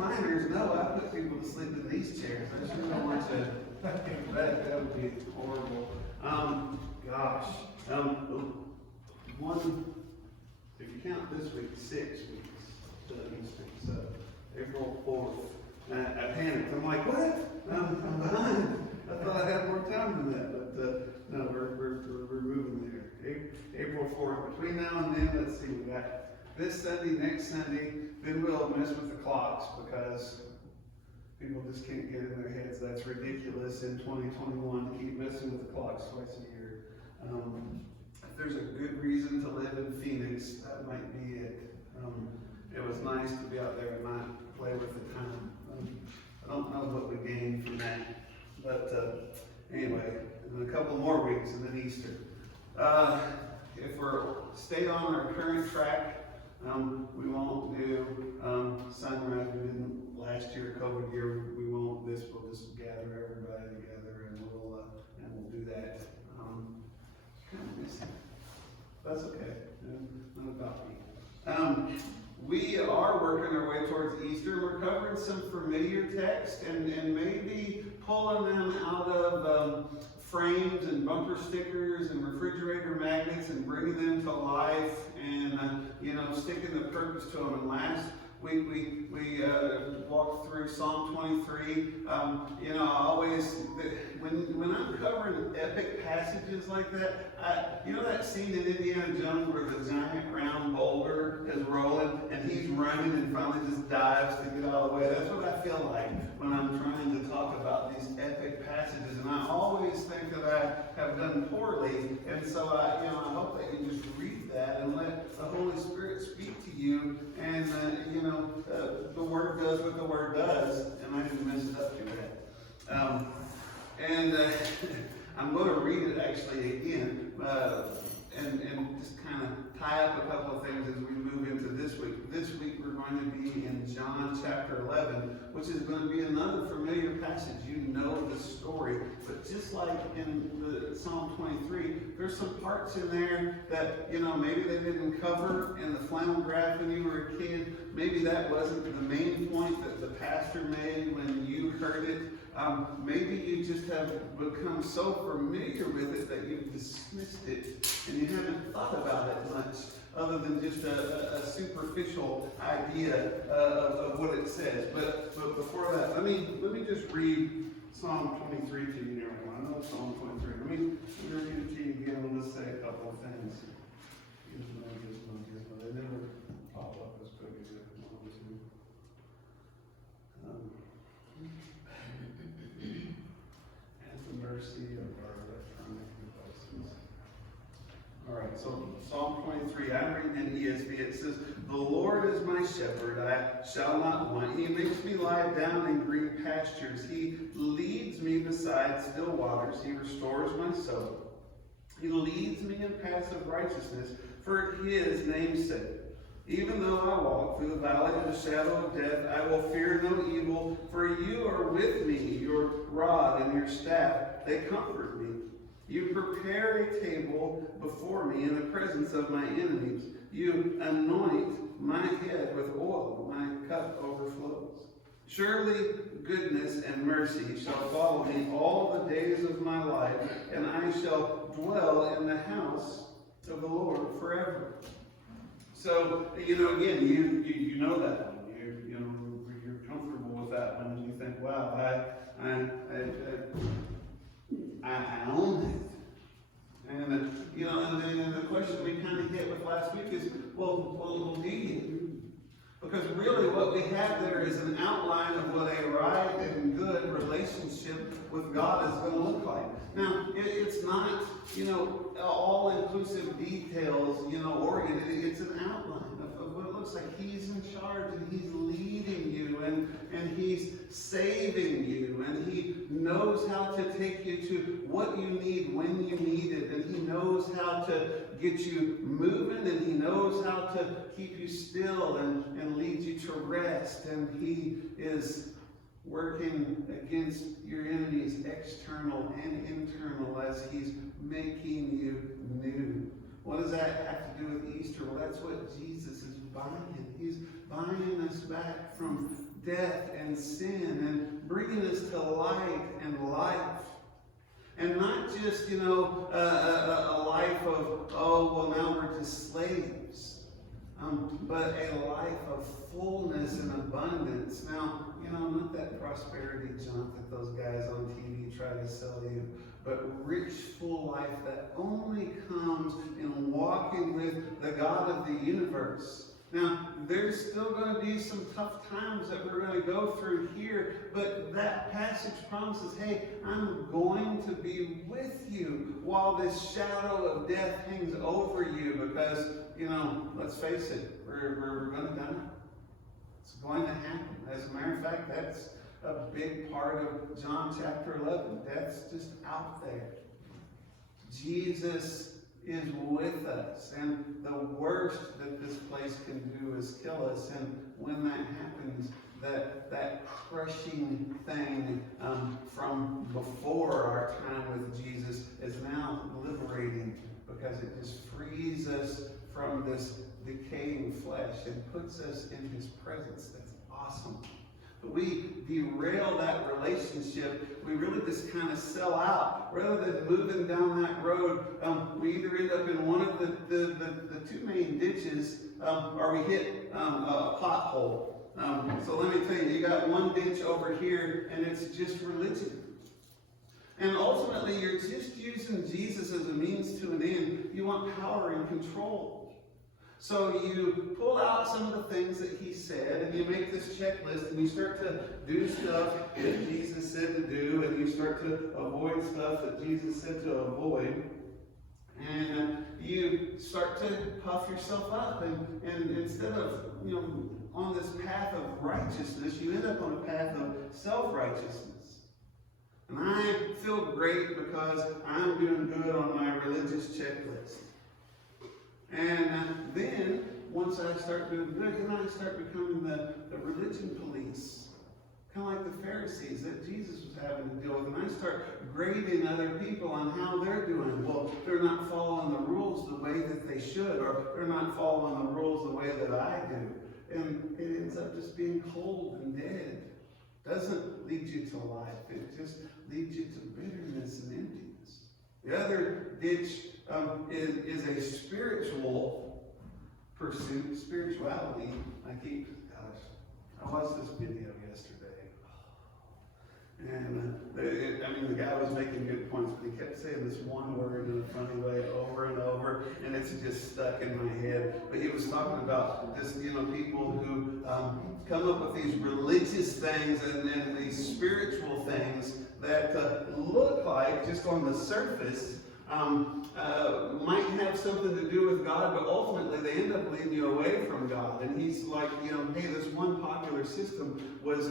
recliners, no, I put people to sleep in these chairs. I sure don't want to. That would be horrible. Gosh. One, if you count this week, 6 weeks to Easter. So April 4th. I panicked. I'm like, what? I'm behind. I thought I had more time than that, but no, we're moving there. April 4th. Between now and then, let's see, we got this Sunday, next Sunday. Then we'll mess with the clocks because people just can't get in their heads. That's ridiculous in 2021 to keep messing with the clocks twice a year. If there's a good reason to live in Phoenix, that might be it. It was nice to be out there and not play with the time. I don't know what we gained from that. But anyway, in a couple more weeks and then Easter. If we're stay on our current track, we won't do sunrise. We didn't last year, COVID year. We won't. This we'll just gather everybody together and we'll do that. Kind of missing. That's okay. Not about me. We are working our way towards Easter. We're covering some familiar text and maybe pulling them out of frames and bumper stickers and refrigerator magnets and bringing them to life and sticking the purpose to them. And last week we walked through Psalm 23. I always when I'm covering epic passages like that, that scene in Indiana Jones where the giant round boulder is rolling and he's running and finally just dives to get out of the way. That's what I feel like when I'm trying to talk about these epic passages, and I always think that I have done poorly. And so I hope that you just read that and let the Holy Spirit speak to you. And the Word does what the Word does, and I didn't mess it up too bad. I'm going to read it actually again, and just kind of tie up a couple of things as we move into this week. This week we're going to be in John chapter 11, which is going to be another familiar passage. You know the story, but just like in the Psalm 23, there's some parts in there that maybe they didn't cover in the flannel graph when you were a kid. Maybe that wasn't the main point that the pastor made when you heard it. Maybe you just have become so familiar with it that you've dismissed it and you haven't thought about it much other than just a superficial idea of what it says. But before that, let me just read Psalm 23 to you, everyone. I know Psalm 23. Let me read it to you again. We'll just say a couple of things. Gizmo. They never pop up as quick as it wanted to. And the mercy of our electronic devices. All right, so Psalm 23, I'm reading in ESV. It says, "The Lord is my shepherd, I shall not want. He makes me lie down in green pastures. He leads me beside still waters. He restores my soul. He leads me in paths of righteousness for his name's sake. Even though I walk through the valley of the shadow of death, I will fear no evil, for you are with me. Your rod and your staff, they comfort me. You prepare a table before me in the presence of my enemies. You anoint my head with oil. My cup overflows. Surely goodness and mercy shall follow me all the days of my life, and I shall dwell in the house of the Lord forever." So, again, you know that one. You're comfortable with that one, and you think, wow, I own it. And then the question we kind of hit with last week is, well, do you? Because really what we have there is an outline of what a right and good relationship with God is going to look like. Now, it's not, all-inclusive details, oriented. It's an outline of what it looks like. He's in charge, and he's leading you, and he's saving you, and he knows how to take you to what you need when you need it, and he knows how to get you moving, and he knows how to keep you still and lead you to rest, and he is working against your enemies, external and internal, as he's making you new. What does that have to do with Easter? Well, that's what Jesus is buying. He's buying us back from death and sin and bringing us to light and life. And not just, a life of, oh, well, now we're just slaves. But a life of fullness and abundance. Now, not that prosperity junk that those guys on TV try to sell you, but rich, full life that only comes in walking with the God of the universe. Now, there's still going to be some tough times that we're going to go through here, but that passage promises, hey, I'm going to be with you while this shadow of death hangs over you, because, let's face it, we're going to die. It's going to happen. As a matter of fact, that's a big part of John chapter 11. That's just out there. Jesus is with us, and the worst that this place can do is kill us. And when that happens, that crushing thing from before our time with Jesus is now liberating, because it just frees us from this decaying flesh and puts us in his presence. That's awesome. But we derail that relationship. We really just kind of sell out. Rather than moving down that road, we either end up in one of the two main ditches, or we hit a pothole. So let me tell you, you got one ditch over here, and it's just religion. And ultimately, you're just using Jesus as a means to an end. You want power and control. So you pull out some of the things that he said, and you make this checklist, and you start to do stuff that Jesus said to do, and you start to avoid stuff that Jesus said to avoid. And you start to puff yourself up, and instead of, on this path of righteousness, you end up on a path of self-righteousness. And I feel great because I'm doing good on my religious checklist. And then, once I start doing good, then I start becoming the religion police. Kind of like the Pharisees that Jesus was having to deal with. And I start grading other people on how they're doing. Well, they're not following the rules the way that they should, or they're not following the rules the way that I do. And it ends up just being cold and dead. Doesn't lead you to life. It just leads you to bitterness and emptiness. The other ditch is a spiritual pursuit, spirituality. I watched this video yesterday. And the guy was making good points, but he kept saying this one word in a funny way over and over, and it's just stuck in my head. But he was talking about just, people who come up with these religious things and these spiritual things that look like, just on the surface, might have something to do with God, but ultimately they end up leading you away from God. And he's like, hey, this one popular system was,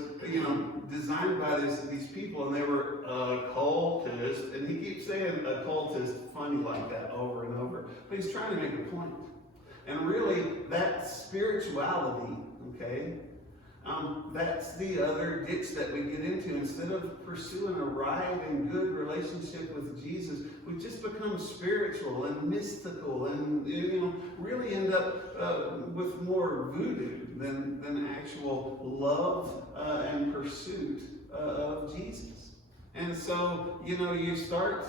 designed by these people, and they were occultists. And he keeps saying occultist funny like that over and over. But he's trying to make a point. And really, that spirituality, okay, that's the other ditch that we get into. Instead of pursuing a right and good relationship with Jesus, we just become spiritual and mystical, and really end up with more voodoo than actual love and pursuit of Jesus. And so you start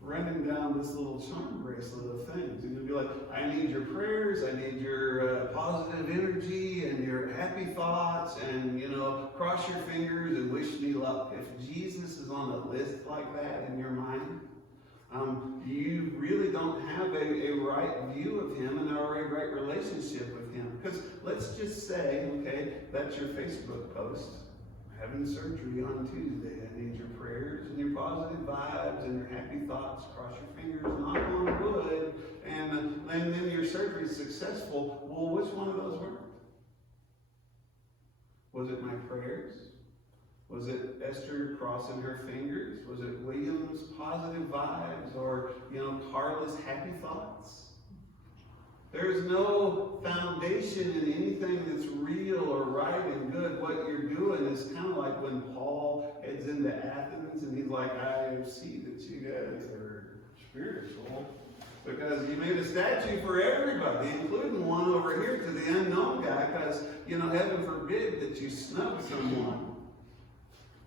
running down this little charm bracelet of things. And you'll be like, I need your prayers, I need your positive energy and your happy thoughts, and, cross your fingers and wish me luck. If Jesus is on a list like that in your mind, you really don't have a right view of him and a right relationship with him. Because let's just say, okay, that's your Facebook post. Having surgery on Tuesday. I need your prayers and your positive vibes and your happy thoughts. Cross your fingers, knock on wood, and then your surgery is successful. Well, which one of those worked? Was it my prayers? Was it Esther crossing her fingers? Was it William's positive vibes, or Carla's happy thoughts? There's no foundation in anything that's real or right and good. What you're doing is kind of like when Paul heads into Athens and he's like, I see that you guys are spiritual, because you made a statue for everybody, including one over here to the unknown guy, because, heaven forbid that you snub someone.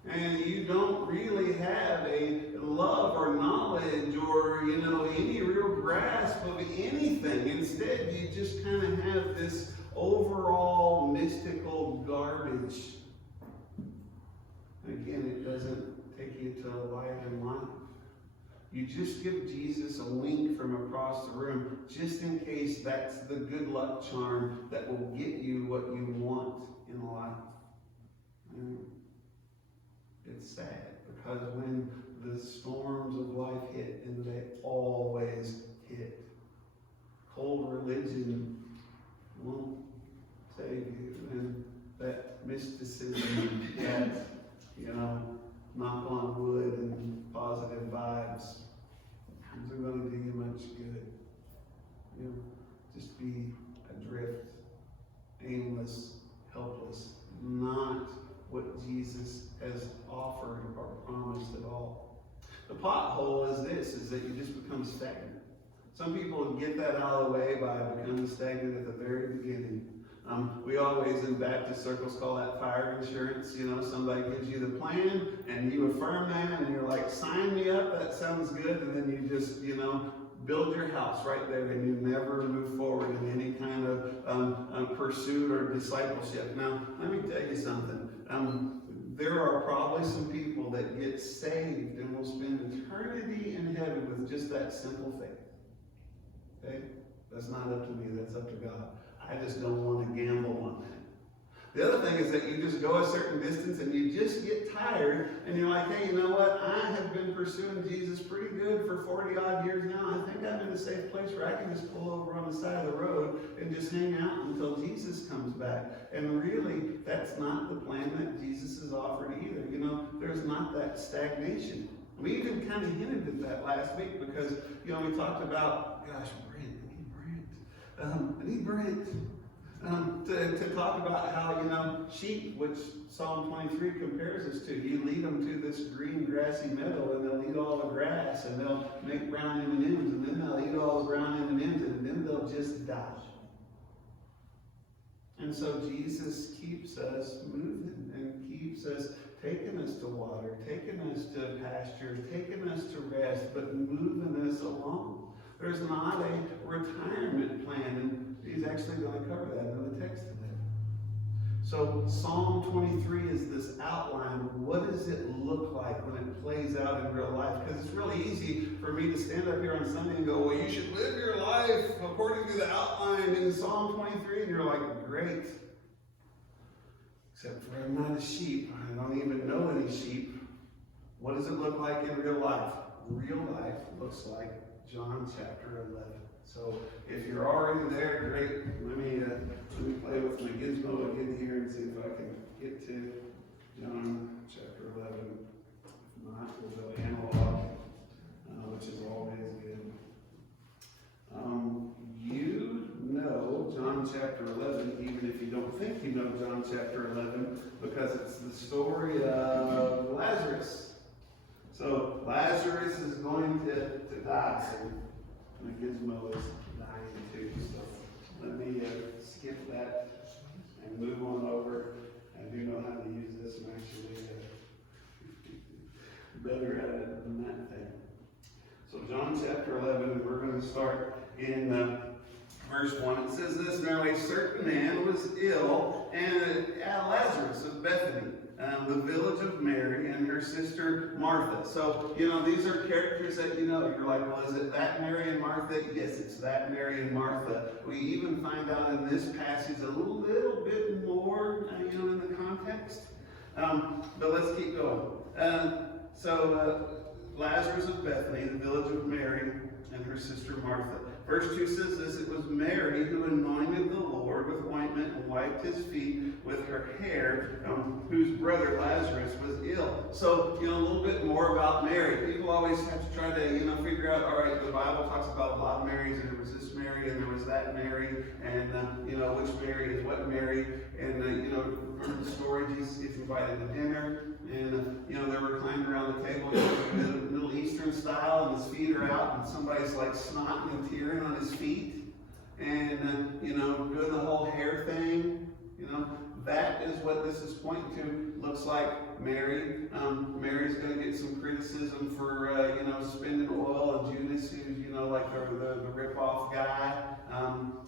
And you don't really have a love or knowledge or, any real grasp of anything. Instead, you just kind of have this overall mystical garbage. Again, it doesn't take you to light and life. You just give Jesus a wink from across the room, just in case that's the good luck charm that will get you what you want in life. It's sad, because when the storms of life hit, and they always hit, cold religion won't save you, and that mysticism, that, knock on wood and positive vibes, isn't going to do you much good. Just be adrift, aimless, helpless, not what Jesus has offered or promised at all. The pothole is that you just become stagnant. Some people get that out of the way by becoming stagnant at the very beginning. We always in Baptist circles call that fire insurance. Somebody gives you the plan and you affirm that and you're like, sign me up, that sounds good. And then you just, build your house right there and you never move forward in any kind of pursuit or discipleship. Now, let me tell you something. There are probably some people that get saved and will spend eternity in heaven with just that simple faith. Okay? That's not up to me, that's up to God. I just don't want to gamble on that. The other thing is that you just go a certain distance and you just get tired and you're like, hey, you know what? I have been pursuing Jesus pretty good for 40 odd years now. I think I'm in a safe place where I can just pull over on the side of the road and just hang out until Jesus comes back. And really, that's not the plan that Jesus has offered either. There's not that stagnation. We even kind of hinted at that last week because, we talked about, gosh, I need Brent. To talk about how, sheep, which Psalm 23 compares us to, you lead them to this green grassy meadow and they'll eat all the grass and they'll make brown M&Ms and then they'll eat all the brown M&Ms and then they'll just die. And so Jesus keeps us moving and keeps us taking us to water, taking us to pasture, taking us to rest, but moving us along. There's not a retirement plan, and he's actually going to cover that in the text today. So Psalm 23 is this outline. What does it look like when it plays out in real life? Because it's really easy for me to stand up here on Sunday and go, well, you should live your life according to the outline in Psalm 23. And you're like, great. Except for I'm not a sheep. I don't even know any sheep. What does it look like in real life? Real life looks like John chapter 11. So if you're already there, great. Let me play with my gizmo again here and see if I can get to John chapter 11. If not, we'll go analog, which is always good. You know John chapter 11, even if you don't think you know John chapter 11, because it's the story of Lazarus. So Lazarus is going to die. My gizmo is dying too, so let me skip that and move on over. I do know how to use this. I'm actually better at it than that thing. So John chapter 11, and we're going to start in verse 1. It says this, now a certain man was ill, and Lazarus of Bethany, the village of Mary and her sister Martha. So, these are characters that You're like, well, is it that Mary and Martha? Yes, it's that Mary and Martha. We even find out in this passage a little bit more, in the context. But let's keep going. Lazarus of Bethany, the village of Mary and her sister Martha. Verse 2 says this, it was Mary who anointed the Lord with ointment and wiped his feet with her hair, whose brother Lazarus was ill. So, a little bit more about Mary. People always have to try to, figure out, all right, the Bible talks about a lot of Marys, and there was this Mary, and there was that Mary, and, which Mary is what Mary. And, remember the story, Jesus gets invited to dinner, and, they're reclining around the table, Middle Eastern style, and his feet are out, and somebody's like snotting and tearing on his feet, and, doing the whole hair thing, You know, that is what this is pointing to. Looks like Mary. Mary's going to get some criticism for, you know, spending oil, and Judas, who's, you know, like the rip-off guy,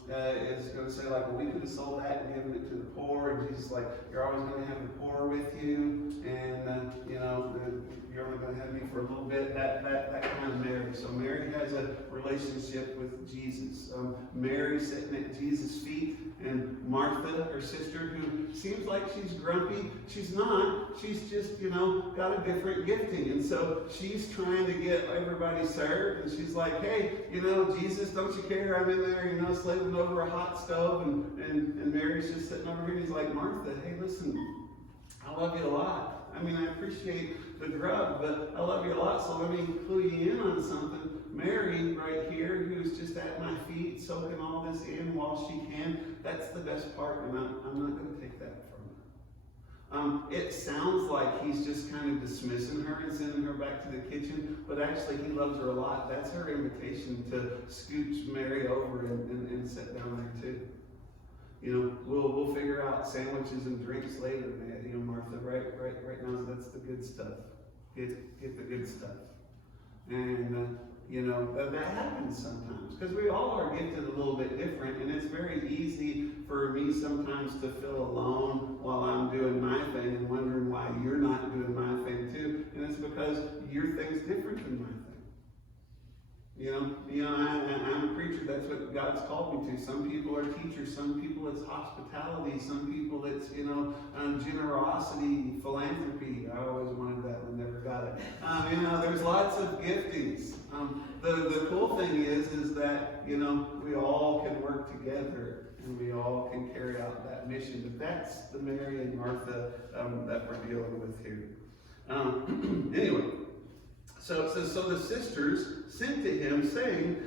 is going to say, like, well, we could have sold that and given it to the poor. And Jesus is like, you're always going to have the poor with you, and, you know, you're only going to have me for a little bit. That kind of Mary. So Mary has a relationship with Jesus. Mary sitting at Jesus' feet, and Martha, her sister, who seems like she's grumpy. She's not. She's just, you know, got a different gifting. And so she's trying to get everybody served. And she's like, hey, you know, Jesus, don't you care? I'm in there, you know, slaving over a hot stove. And Mary's just sitting over here. And he's like, Martha, hey, listen, I love you a lot. I mean, I appreciate the grub, but I love you a lot, so let me clue you in on something. Mary, right here, who's just at my feet, soaking all this in while she can, that's the best part, and I'm not going to take that from her. It sounds like he's just kind of dismissing her and sending her back to the kitchen, but actually he loves her a lot. That's her invitation to scooch Mary over and sit down there too. You know, we'll figure out sandwiches and drinks later, man. You know, Martha, right now, that's the good stuff. Get the good stuff. And, you know, that happens sometimes, because we all are gifted a little bit different, and it's very easy for me sometimes to feel alone while I'm doing my thing and wondering why you're not doing my thing too, and it's because your thing's different than my thing. You know, I'm a preacher. That's what God's called me to. Some people are teachers. Some people it's hospitality. Some people it's, you know, generosity, philanthropy. I always wanted that one, never got it. You know, there's lots of giftings. The cool thing is that, you know, we all can work together and we all can carry out that mission. But that's the Mary and Martha that we're dealing with here. Anyway. So the sisters sent to him, saying,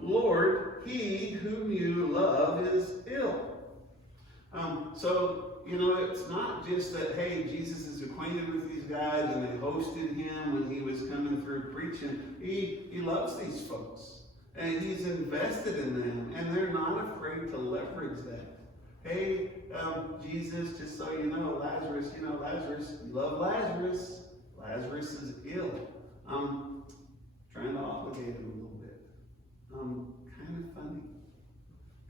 Lord, he whom you love is ill. So, you know, it's not just that, hey, Jesus is acquainted with these guys and they hosted him when he was coming through preaching. He loves these folks. And he's invested in them. And they're not afraid to leverage that. Hey, Jesus, just so you know, Lazarus, you love Lazarus. Lazarus is ill. Trying to obligate him a little bit.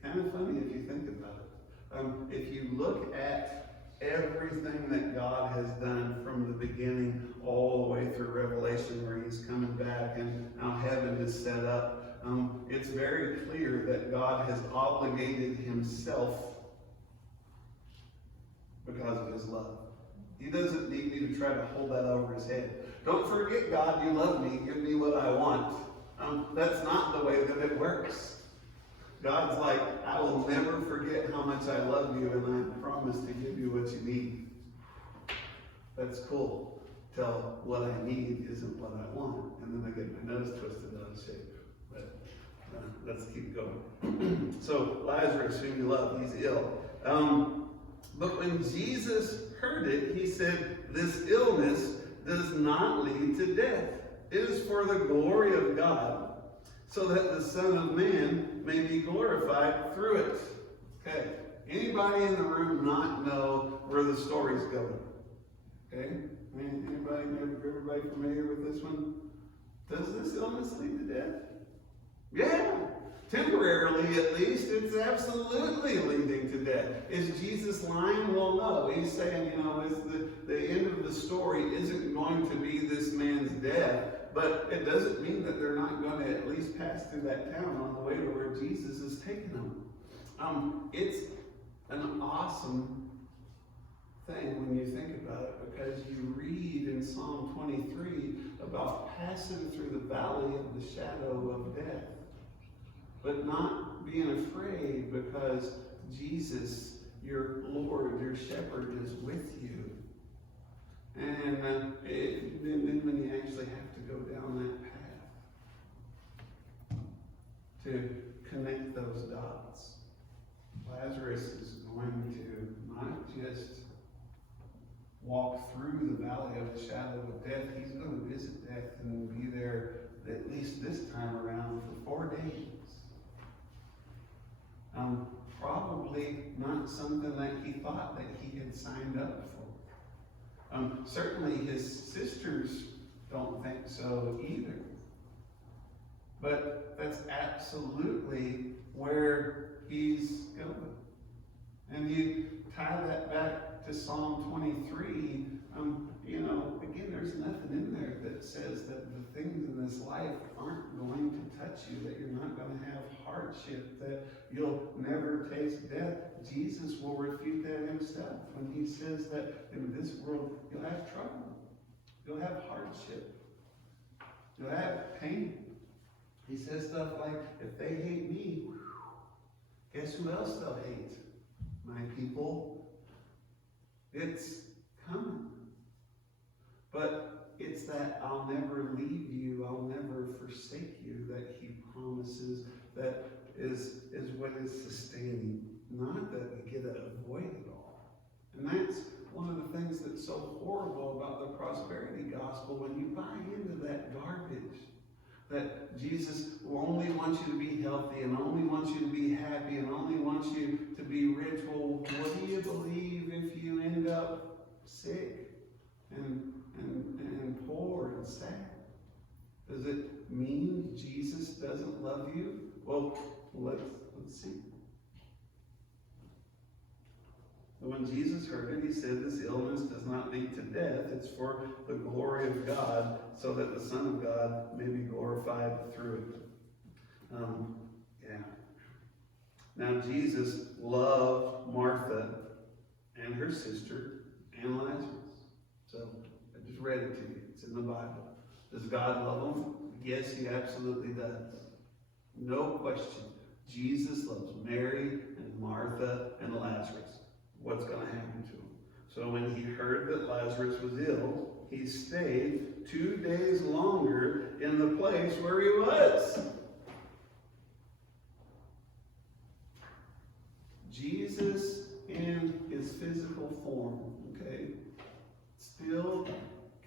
Kind of funny if you think about it. If you look at everything that God has done from the beginning all the way through Revelation, where he's coming back and how heaven is set up, it's very clear that God has obligated himself because of his love. He doesn't need me to try to hold that over his head. Don't forget, God, you love me. Give me what I want. That's not the way that it works. God's like, I will never forget how much I love you, and I promise to give you what you need. That's cool. Till what I need isn't what I want. And then I get my nose twisted out of shape. But let's keep going. So, Lazarus, whom you love, he's ill. But when Jesus heard it, he said, this illness does not lead to death. It is for the glory of God, so that the Son of Man may be glorified through it. Okay. Anybody in the room not know where the story's going? Okay. Everybody familiar with this one? Does this illness lead to death? Yeah. Temporarily, at least, it's absolutely leading to death. Is Jesus lying? Well, no. He's saying, you know, the end of the story isn't going to be this man's death, but it doesn't mean that they're not going to at least pass through that town on the way to where Jesus is taking them. It's an awesome thing when you think about it, because you read in Psalm 23 about passing through the valley of the shadow of death, but not being afraid because Jesus, your Lord, your shepherd, is with you. And then when you actually have to go down that path to connect those dots, Lazarus is going to not just walk through the valley of the shadow of death, he's going to visit death and be there at least this time around for 4 days. probably not something that he thought that he had signed up for. Certainly his sisters don't think so either. But that's absolutely where he's going. And you tie that back to Psalm 23, again, there's nothing in there that says that the things in this life aren't going to touch you, that you're not going to have hardship, that you'll never taste death. Jesus will refute that himself when he says that in this world you'll have trouble, you'll have hardship, you'll have pain. He says stuff like, if they hate me, guess who else they'll hate? My people. It's coming. But it's that I'll never leave you, I'll never forsake you, that he promises, that is what is sustaining. Not that we get to avoid it all. And that's one of the things that's so horrible about the prosperity gospel, when you buy into that garbage. That Jesus only wants you to be healthy and only wants you to be happy and only wants you to be rich. Well, what do you believe if you end up sick and poor and sad? Does it mean Jesus doesn't love you? Well, let's see. When Jesus heard it, he said, this illness does not lead to death. It's for the glory of God, so that the Son of God may be glorified through it. Now, Jesus loved Martha and her sister and Lazarus. So, I just read it to you. It's in the Bible. Does God love them? Yes, he absolutely does. No question. Jesus loves Mary and Martha and Lazarus. What's going to happen to him? So when he heard that Lazarus was ill, he stayed 2 days longer in the place where he was. Jesus in his physical form, still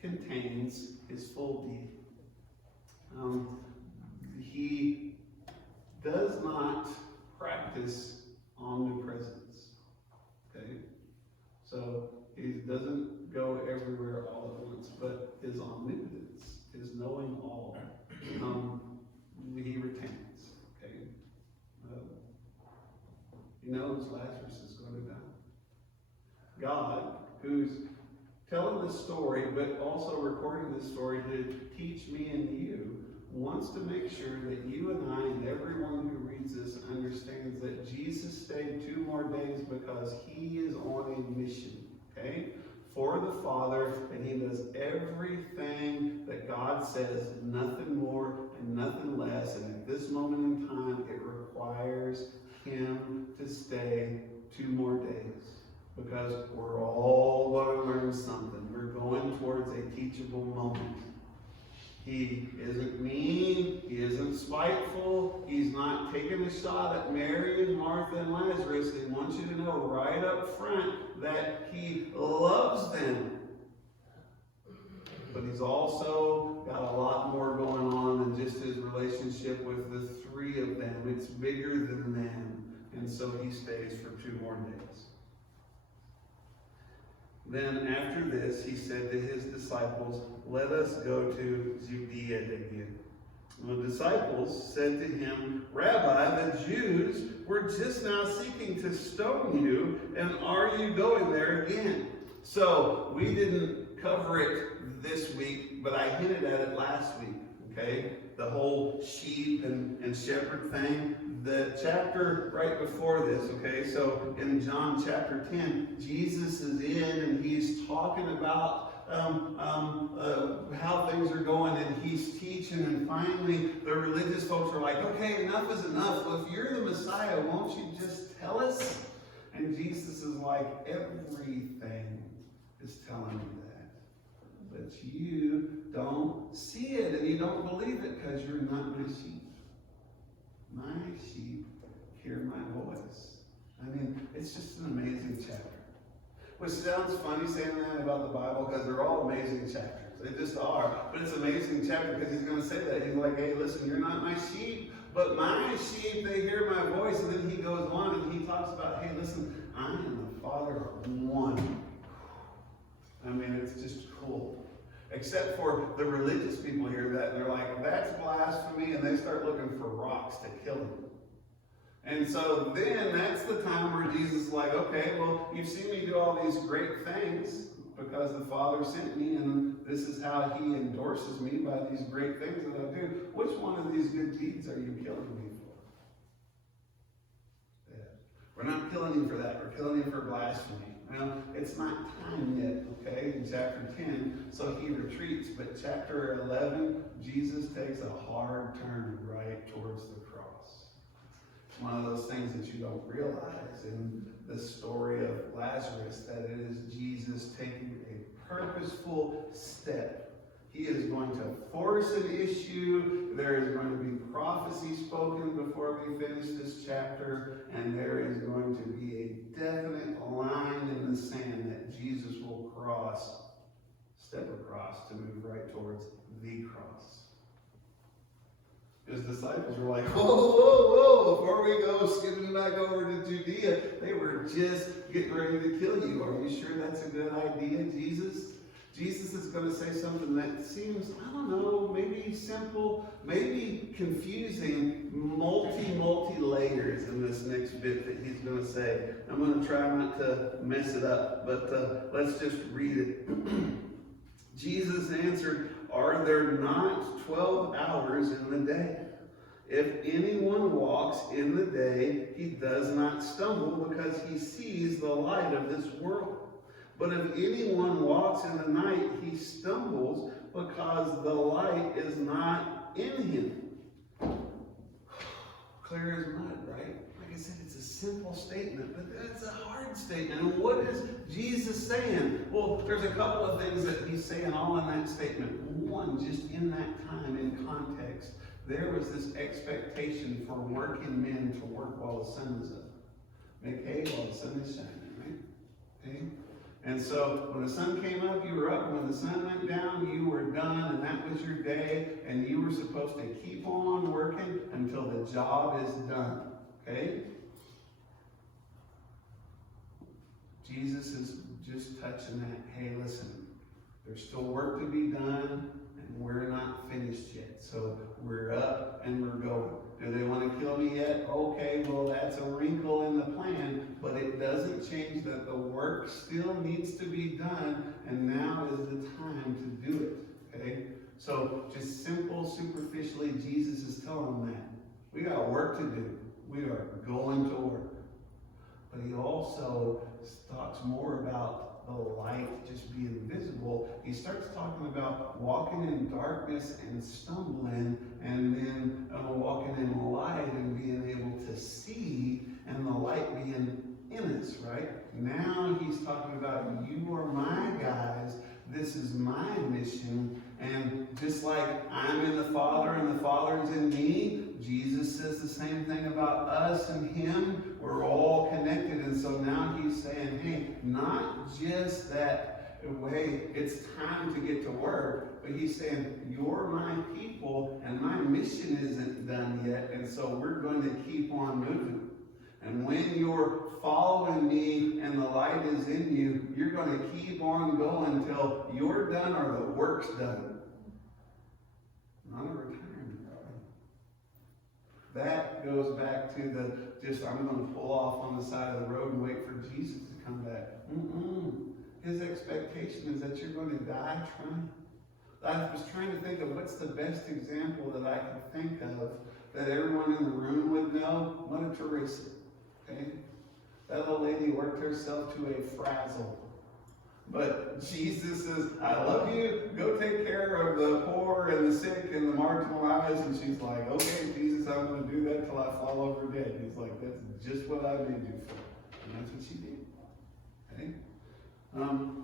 contains his full deity. He does not practice omnipresence. So he doesn't go everywhere all at once, but his omnipotence, his knowing all, he retains. He knows Lazarus is going to die. God, who's telling this story, but also recording this story to teach me and you, wants to make sure that you and I and everyone who reads this understands that Jesus stayed 2 more days because he is on a mission, for the Father, and he does everything that God says, nothing more and nothing less, and at this moment in time, it requires him to stay 2 more days, because we're all going to learn something. We're going towards a teachable moment. He isn't mean, he isn't spiteful, he's not taking a shot at Mary and Martha and Lazarus. He wants you to know right up front that he loves them. But he's also got a lot more going on than just his relationship with the 3 of them. It's bigger than them. And so he stays for 2 more days. Then after this, he said to his disciples, let us go to Judea again. And the disciples said to him, Rabbi, the Jews were just now seeking to stone you, and are you going there again? So we didn't cover it this week, but I hinted at it last week, The whole sheep and shepherd thing. The chapter right before this, so in John chapter 10, Jesus is in and he's talking about how things are going, and he's teaching, and finally the religious folks are like, okay, enough is enough. Well, if you're the Messiah, won't you just tell us? And Jesus is like, everything is telling me that. But you don't see it and you don't believe it because you're not my sheep. My sheep hear my voice. It's just an amazing chapter. Which sounds funny saying that about the Bible because they're all amazing chapters. They just are. But it's an amazing chapter because he's going to say that. He's like, hey, listen, you're not my sheep, But my sheep, they hear my voice. And then he goes on and he talks about, hey, listen, I and the Father are one. I mean, it's just cool. Except for the religious people hear that and they're like, that's blasphemy, and they start looking for rocks to kill him. And so then that's the time where Jesus is like, okay, well, you've seen me do all these great things because the Father sent me, and this is how he endorses me by these great things that I do. Which one of these good deeds are you killing me for? Yeah. We're not killing him for that. We're killing him for blasphemy. Well, it's not time yet, okay, in chapter 10, so he retreats. But chapter 11, Jesus takes a hard turn right towards the cross. It's one of those things that you don't realize in the story of Lazarus, that it is Jesus taking a purposeful step. He is going to force an issue. There is going to be prophecy spoken before we finish this chapter, and there is going to be a definite line in the sand that Jesus will step across to move right towards the cross. His disciples were like, whoa, whoa, whoa, before we go skipping back over to Judea, they were just getting ready to kill you. Are you sure that's a good idea, Jesus? Jesus is going to say something that seems, I don't know, maybe simple, maybe confusing, multi layers in this next bit that he's going to say. I'm going to try not to mess it up, but let's just read it. Jesus answered, are there not 12 hours in the day? If anyone walks in the day, he does not stumble because he sees the light of this world. But if anyone walks in the night, he stumbles because the light is not in him. Clear as mud, right? Like I said, it's a simple statement, but that's a hard statement. And what is Jesus saying? Well, there's a couple of things that he's saying all in that statement. One, just in that time, in context, there was this expectation for working men to work while the sun is up. Make hay while the sun is shining, right? Okay? And so when the sun came up, you were up. When the sun went down, you were done, and that was your day. And you were supposed to keep on working until the job is done. Okay? Jesus is just touching that. Hey, listen, there's still work to be done, and we're not finished yet. So we're up and we're going. Do they want to kill me yet? Okay, well, that's a wrinkle in the plan, but it doesn't change that the work still needs to be done, and now is the time to do it, okay? So just simple, superficially, Jesus is telling them that. We got work to do. We are going to work. But he also talks more about the light just being visible. He starts talking about walking in darkness and stumbling, and then walking in light and being able to see, and the light being in us, right? Now he's talking about, you are my guys, this is my mission, and just like I'm in the Father and the Father is in me, Jesus says the same thing about us and him. We're all connected, and so now he's saying, hey, not just that, hey, it's time to get to work, but he's saying, you're my people, and my mission isn't done yet, and so we're going to keep on moving. And when you're following me and the light is in you, you're going to keep on going until you're done or the work's done. Not a retirement. That goes back to I'm going to pull off on the side of the road and wait for Jesus to come back. His expectation is that you're going to die trying. I was trying to think of what's the best example that I could think of that everyone in the room would know. Mother Teresa. Okay? That little lady worked herself to a frazzle. But Jesus says, I love you. Go take care of the poor and the sick and the marginalized. And she's like, okay, Jesus, I'm going to do that till I fall over dead. He's like, that's just what I made you for. And that's what she did. Okay?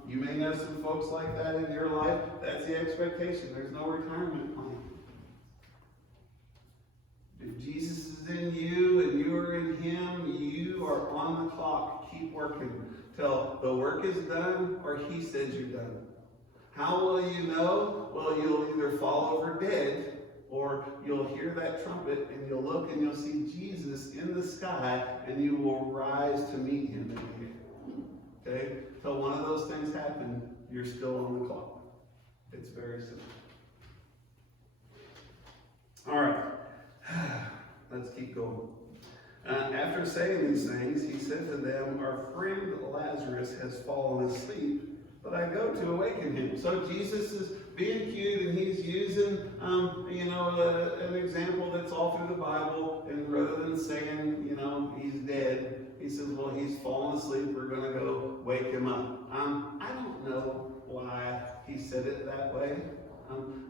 You may know some folks like that in your life. That's the expectation. There's no retirement plan. If Jesus is in you and you are in him, you are on the clock. Keep working till the work is done or he says you're done. How will you know? Well, you'll either fall over dead Or you'll hear that trumpet and you'll look and you'll see Jesus in the sky and you will rise to meet him in the air. Okay? Till one of those things happen, you're still on the clock. It's very simple. All right. Let's keep going. After saying these things, he said to them, our friend Lazarus has fallen asleep, but I go to awaken him. So Jesus is being cute, and he's using, an example that's all through the Bible. And rather than saying, he's dead, he says, well, he's fallen asleep. We're going to go wake him up. I don't know why he said it that way.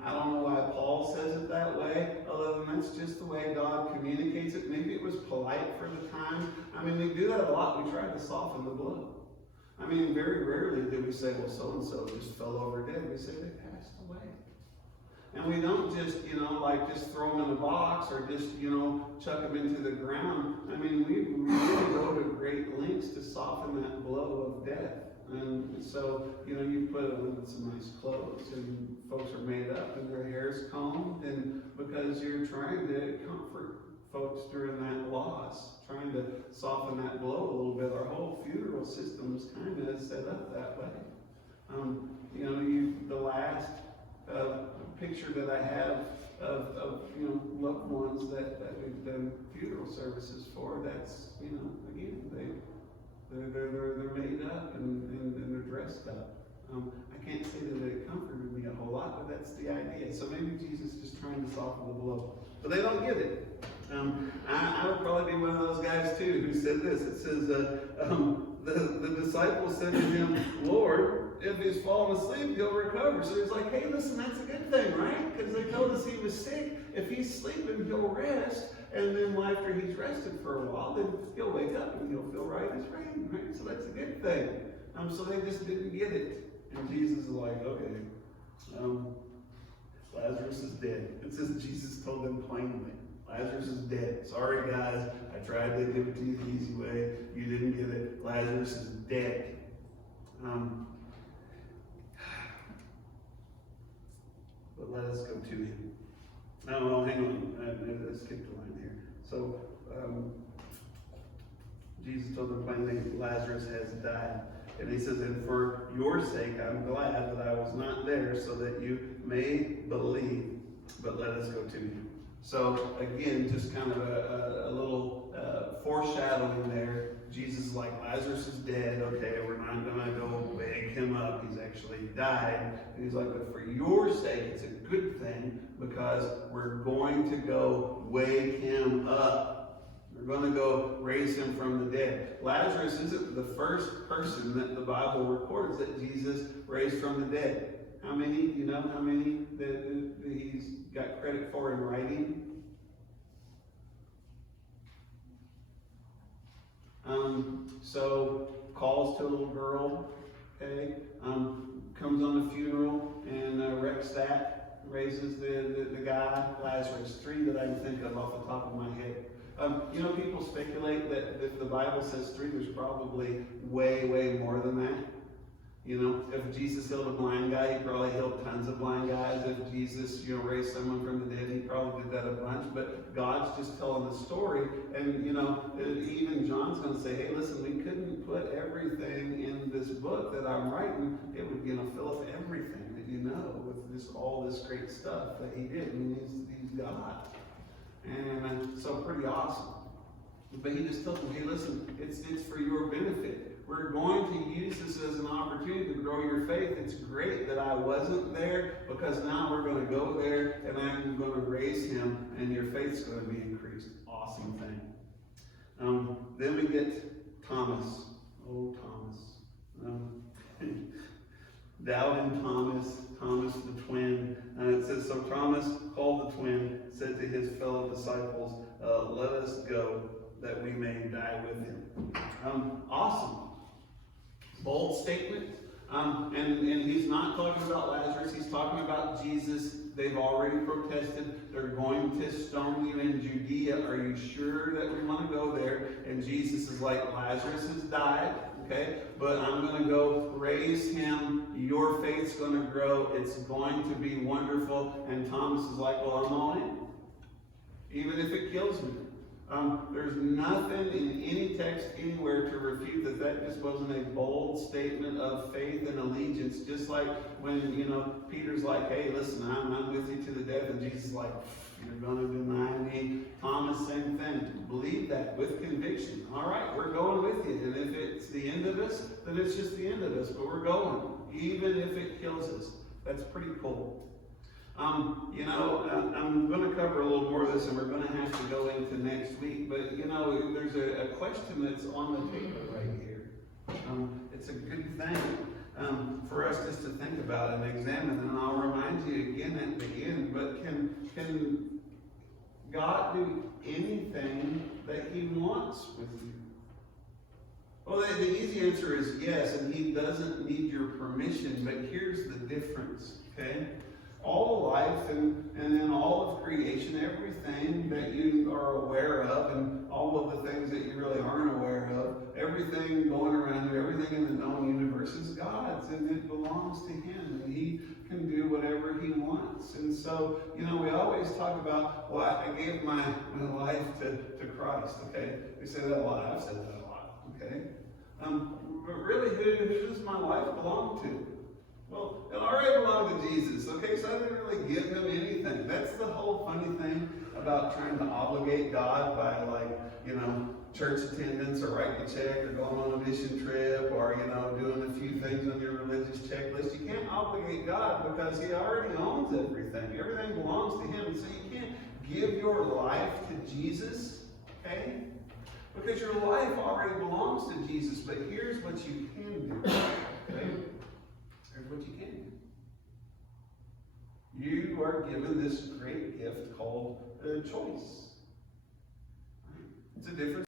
I don't know why Paul says it that way, other than that's just the way God communicates it. Maybe it was polite for the time. We do that a lot. We try to soften the blow. Very rarely do we say, well, so-and-so just fell over dead. We say they passed away. And we don't just, just throw them in a box or just, chuck them into the ground. We really go to great lengths to soften that blow of death. And so, you put them in some nice clothes and folks are made up and their hair's combed, and because you're trying to comfort folks during that loss, trying to soften that blow a little bit. Our whole funeral system is kind of set up that way. The last picture that I have of loved ones that we've done funeral services for, that's, again, they're made up and they're dressed up. I can't say that it comforted me a whole lot, but that's the idea. So maybe Jesus is just trying to soften the blow. But they don't get it. I would probably be one of those guys too who said this. It says, the disciples said to him, Lord, if he's fallen asleep, he'll recover. So he's like, hey, listen, that's a good thing, right? Because they told us he was sick. If he's sleeping, he'll rest. And then after he's rested for a while, then he'll wake up and he'll feel right as rain, right? So that's a good thing. So they just didn't get it. And Jesus is like, okay, Lazarus is dead. It says Jesus told them plainly, Lazarus is dead. Sorry, guys. I tried to give it to you the easy way. You didn't get it. Lazarus is dead. But let us go to him. Oh, hang on. I skipped a line here. So, Jesus told them plainly, Lazarus has died. And he says, and for your sake, I'm glad that I was not there so that you may believe, but let us go to him. So again, just kind of a little foreshadowing there. Jesus is like, Lazarus is dead. Okay, we're not going to go wake him up. He's actually died. And he's like, but for your sake, it's a good thing because we're going to go wake him up. We're going to go raise him from the dead. Lazarus isn't the first person that the Bible records that Jesus raised from the dead. How many? Do you know how many that he's got credit for in writing? So calls to a little girl, okay, comes on the funeral and wrecks that, raises the guy, Lazarus. 3 that I can think of off the top of my head. People speculate that if the Bible says 3, there's probably way, way more than that. If Jesus healed a blind guy, he probably healed tons of blind guys. If Jesus, raised someone from the dead, he probably did that a bunch. But God's just telling the story. And, even John's going to say, hey, listen, we couldn't put everything in this book that I'm writing. It would, fill up everything that with just all this great stuff that he did. He's God. And so pretty awesome. But he just told them, hey, listen, it's for your benefit. We're going to use this as an opportunity to grow your faith. It's great that I wasn't there because now we're going to go there and I'm going to raise him and your faith's going to be increased. Awesome thing. Then we get Thomas. Oh, Thomas. Doubting Thomas the twin. It says, so Thomas called the twin, said to his fellow disciples, let us go that we may die with him. Awesome. Bold statement. And he's not talking about Lazarus. He's talking about Jesus. They've already protested. They're going to stone you in Judea. Are you sure that we want to go there? And Jesus is like, Lazarus has died. okay? But I'm going to go raise him. Your faith's going to grow. It's going to be wonderful. And Thomas is like, well, I'm all in. Even if it kills me. There's nothing in any text anywhere to refute that that just wasn't a bold statement of faith and allegiance. Just like when, Peter's like, hey, listen, I'm with you to the death. And Jesus is like, you're going to deny me. Thomas, same thing. Believe that with conviction. All right, we're going with you. And if it's the end of us, then it's just the end of us. But we're going, even if it kills us. That's pretty cool. I'm going to cover a little more of this, and we're going to have to go into next week. But, there's a question that's on the table right here. It's a good thing for us just to think about and examine. And I'll remind you again at the end, but can God do anything that he wants with you? Well, the easy answer is yes, and he doesn't need your permission. But here's the difference, okay? All of life and in all of creation, everything that you are aware of and all of the things that you really aren't aware of, everything going around you, everything in the known universe is God's, and it belongs to him, and he can do whatever he wants. And so, we always talk about, well, I gave my life to Christ, okay? We say that a lot. I've said that a lot, okay? But really, who does my life belong to? Well, it already belonged to Jesus, okay? So I didn't really give him anything. That's the whole funny thing about trying to obligate God by, church attendance or writing a check or going on a mission trip or, doing a few things on your religious checklist. You can't obligate God because he already owns everything. Everything belongs to him. So you can't give your life to Jesus, okay? Because your life already belongs to Jesus. But here's what you can do, okay? Here's what you can do. You are given this great gift called a choice. It's a difference.